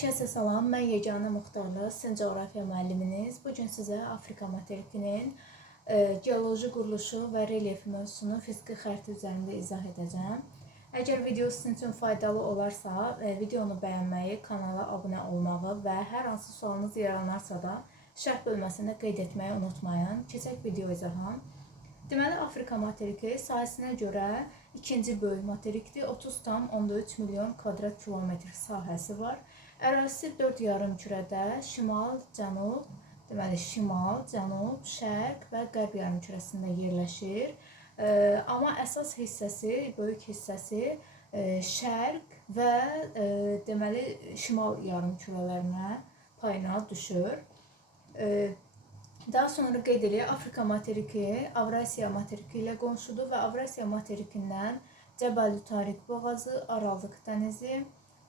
Hər kəsə salam, mən Yeganə Muxtarlı, sizin coğrafiya müəlliminiz. Bugün sizə Afrika materikinin geoloji quruluşu və relyef mövzusunu fiziki xəritə üzərində izah edəcəm. Əgər video sizin üçün faydalı olarsa, videonu bəyənməyi, kanala abunə olmağı və hər hansı sualınız yaranarsa da şərh bölməsində qeyd etməyi unutmayın. Keçək video izaha. Deməli, Afrika materiki sahəsinə görə ikinci böyük materikdir. 30,3 milyon kvadrat kilometr sahəsi var. Ərazisi 4 yarımkürədə şimal, cənub, deməli şimal, cənub, şərq və qərb yarımkürəsində yerləşir. Amma əsas hissəsi, böyük hissəsi şərq və deməli şimal yarımkürələrinə payına düşür. Daha sonra qeyd edirik, Afrika materiki Avrasiya materiki ilə qonşudur və Avrasiya materikindən Cəbəl-i Tariq boğazı, Aralıq dənizi,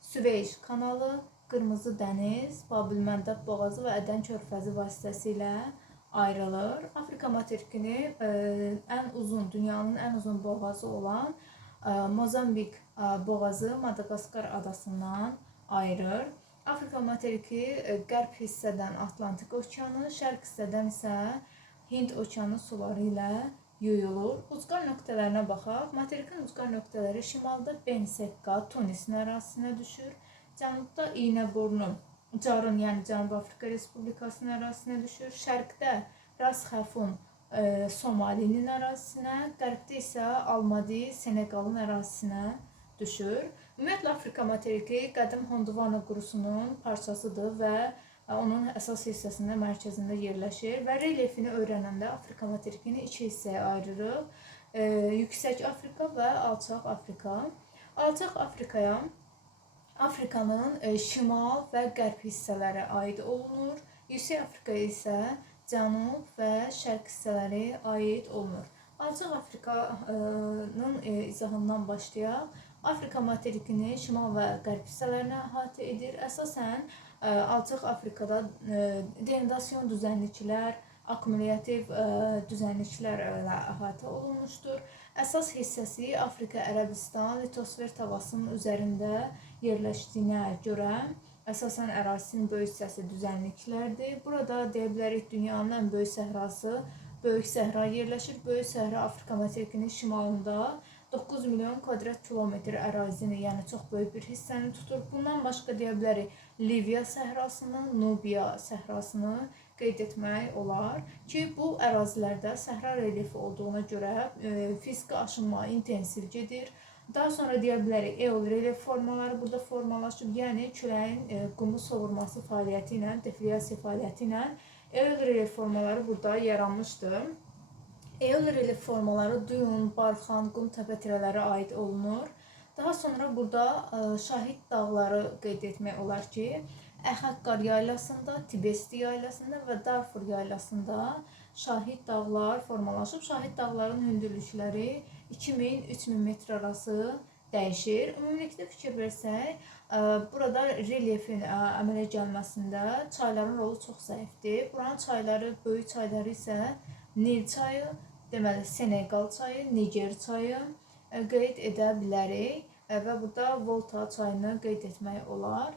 Süveyş kanalı, Qırmızı dəniz, Babil-Məndəb boğazı və Ədən körfəzi vasitəsilə ayrılır. Afrika materikini dünyanın ən uzun boğazı olan Mozambik boğazı Madagaskar adasından ayırır. Afrika materiki qərb hissədən Atlantik okeanı, şərq hissədən isə Hind okeanı suları ilə yuyulur. Ucqar nöqtələrinə baxaq. Materikin ucqar nöqtələri şimalda Bensekka, Tunisin ərazisinə düşür. Cənubda İynəburnu, Carın, yəni Cənubi Afrika Respublikasının ərazisinə düşür. Şərqdə Ras Xəfun, Somalinin ərazisinə, qərbdə isə Almadi, Senegalın ərazisinə düşür. Ümumiyyətlə, Afrika materiki qədim Gondwana qurusunun parçasıdır və onun əsas hissəsində mərkəzində yerləşir və relyefini öyrənəndə Afrika materikini iki hissəyə ayırırıq. Yüksək Afrika və alçaq Afrika. Alçaq Afrikaya Afrikanın şimal və qərb hissələri aid olunur. Yüksək Afrikaya isə cənub və şərq hissələri aid olunur. Alçaq Afrikanın izahından başlayaq. Afrika materikini şimal və qərb hissələrinə əhatə edir. Əsasən alçaq Afrikada denudasiyon düzənliklər, akkumulyativ düzənliklər ilə əhatə olunmuşdur. Əsas hissəsi Afrika, Ərəbistan, litosfer tavasının üzərində yerləşdiyinə görə əsasən ərazisinin böyük hissəsi düzənliklərdir. Burada deyə bilərik dünyanın ən böyük səhrası Böyük Səhra yerləşir. Böyük Səhra Afrika materikinin şimalında 9 milyon kvadrat kilometr ərazini, yəni çox böyük bir hissəni tutur. Bundan başqa deyə bilərik Liviya səhrasını, Nubiya səhrasını qeyd etmək olar ki, bu ərazilərdə səhra relyefi olduğuna görə fiziki aşınma intensiv gedir. Daha sonra deyə bilərik eol relyef formaları burada formalaşıb, yəni küləyin qumu sovurması fəaliyyəti ilə, deflyasiya fəaliyyəti ilə eol relyef formaları burada yaranmışdır. Eol relyef formaları duyun, barxan, qum təpətirələrə aid olunur. Daha sonra burada Şahid dağları qeyd etmək olar ki, Əxəqqar yaylasında, Tibesti yaylasında və Darfur yaylasında Şahid dağlar formalaşıb. Şahid dağların hündürlükləri 2000-3000 metr arası dəyişir. Ümumilikdə fikir versək, burada relyefin əmələ gəlməsində çayların rolu çox zəifdir. Buranın çayları, böyük çayları isə Nil çayı, deməli Senegal çayı, Niger çayı qeyd edə bilərik və burada Volta çayını qeyd etmək olar.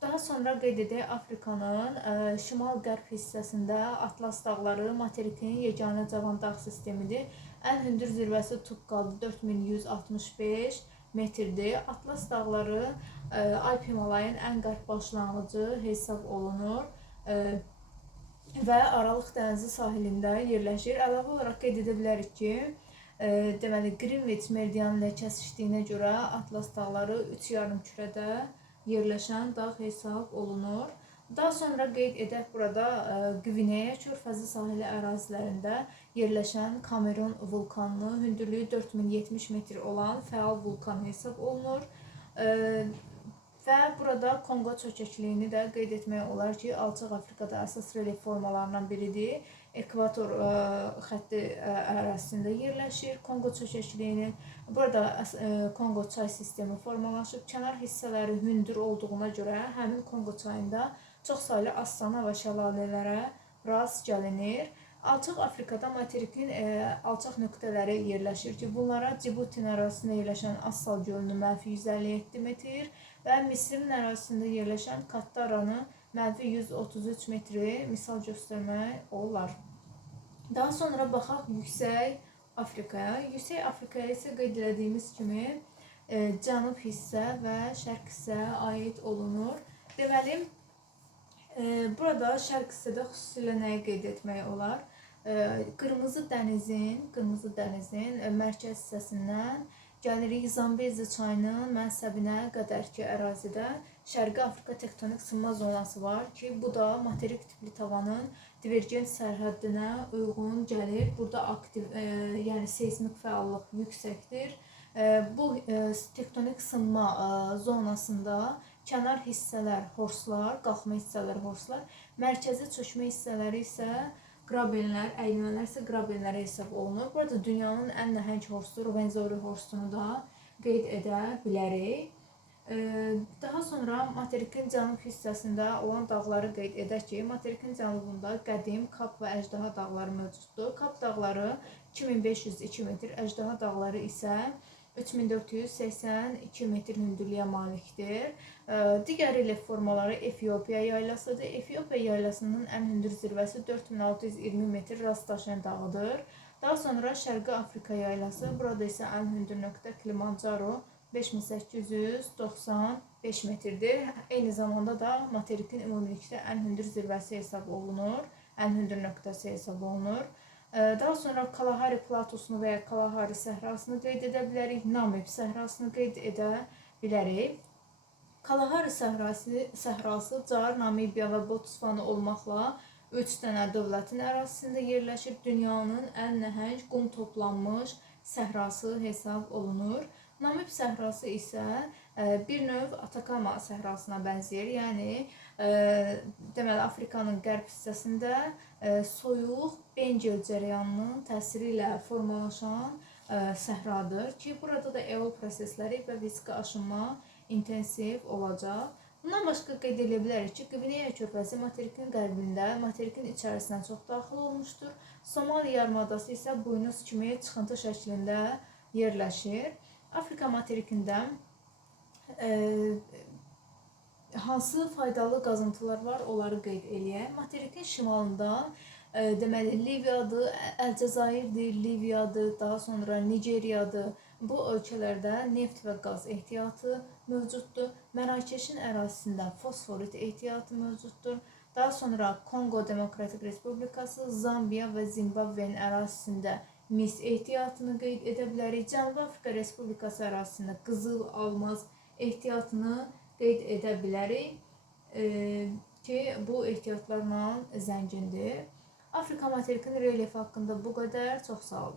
Daha sonra qeyd edək Afrikanın şimal-qərb hissəsində Atlas dağları materikin yeganə cavan dağ sistemidir. Ən hündür zirvəsi Tuqqaldı 4165 metrdir. Atlas dağları Alp Himalayın ən qərb başlanğıcı hesab olunur və Aralıq dənizi sahilində yerləşir. Əlavə olaraq qeyd edə bilərik ki, deməli Greenwich meridianı ilə kəsişdiyinə görə Atlas dağları 3 yarımkürədə yerləşən dağ hesab olunur. Daha sonra qeyd edək burada Qvineya körfəzi sahili ərazilərində yerləşən Kamerun vulkanı, hündürlüyü 4070 metr olan fəal vulkan hesab olunur. Və burada Kongo çökəkliyini də qeyd etmək olar ki, alçaq Afrikada əsas relyef formalarından biridir. Ekvator xətti ərazisində yerləşir. Kongo çökəkliyinin burada Kongo çay sistemi formalaşıb. Kənar hissələri hündür olduğuna görə həmin Kongo çayında çox saylı astana və şəlalələrə rast gəlinir. Alçaq Afrikada materikin alçaq nöqtələri yerləşir ki, bunlara Cibutin ərazisində yerləşən Assal gölünün -157 metr, və Misrin ərazisində yerləşən Kattaranı mənfi 133 metri misal göstərmək olar. Daha sonra baxaq Yüksək Afrikaya. Yüksək Afrikaya isə qeyd etdiyimiz kimi cənub hissə və şərq hissəyə aid olunur. Deməli, burada şərq hissədə xüsusilə nəyi qeyd etmək olar? Qırmızı dənizin mərkəz hissəsindən gəlirik Zambezi çayının mənsəbinə qədər ki, ərazidə Şərqi Afrika tektonik sınma zonası var ki, bu da materik tipli tavanın divergent sərhəddinə uyğun gəlir. Burada aktiv, yəni seysmik fəallıq yüksəkdir. Bu tektonik sınma zonasında kənar hissələr horslar, qalxma hissələr horslar, mərkəzi çökmə hissələri isə qrabenlər, əyilmələr isə qrabenlərə hesab olunur. Burada dünyanın ən nəhəng horsu, Rwenzori horsunu da qeyd edə bilərik. Daha sonra materikin cənub hissəsində olan dağları qeyd edək ki, materikin cənubunda qədim Kap və Əjdaha dağları mövcuddur. Kap dağları 2502 metr, Əjdaha dağları isə 3482 metr hündürlüyə malikdir. Digər relyef formaları Efiopiya yaylasıdır. Efiopiya yaylasının ən hündür zirvəsi 4620 metr rast daşıyan dağıdır. Daha sonra Şərqi Afrika yaylası, burada isə ən hündür nöqtə Kilimanjaro 5895 metrdir. Eyni zamanda da materikin ümumilikdə ən hündür zirvəsi hesab olunur, ən hündür nöqtəsi hesab olunur. Daha sonra Kalahari platosunu və ya Kalahari səhrasını qeyd edə bilərik, Namib səhrasını qeyd edə bilərik. Kalahari səhrası Car, Namibiya və Botsvana olmaqla 3 dənə dövlətin ərazisində yerləşir. Dünyanın ən nəhəng qum toplanmış səhrası hesab olunur. Namib səhrası isə bir növ Atakama səhrasına bənzəyir. Yəni, deməli, Afrikanın qərb hissəsində soyuq Bengel cərəyanının təsiri ilə formalaşan səhradır ki, burada da eol prosesləri və viski aşınma intensiv olacaq. Bundan başqa qeyd edə bilərik ki, Qvineya körfəzi materikin qərbində, materikin içərisindən çox daxil olmuşdur. Somali yarımadası isə buynuz kimi çıxıntı şəklində yerləşir. Afrika materikində hansı faydalı qazıntılar var, onları qeyd eləyək. Materikin şimalında deməli Liviyadır, Əlcəzairdir, Liviyadır, daha sonra Nigeriyadır. Bu ölkələrdə neft və qaz ehtiyatı mövcuddur. Mərakeşin ərazisində fosforit ehtiyatı mövcuddur. Daha sonra Kongo Demokratik Respublikası, Zambiya və Zimbabvenin ərazisində mis ehtiyatını qeyd edə bilərik. Cənubi Afrika Respublikası ərazisində qızıl, almaz ehtiyatını qeyd edə bilərik ki, bu ehtiyatlarla zəngindir. Afrika materikinin relyefi haqqında bu qədər. Çox sağ olun.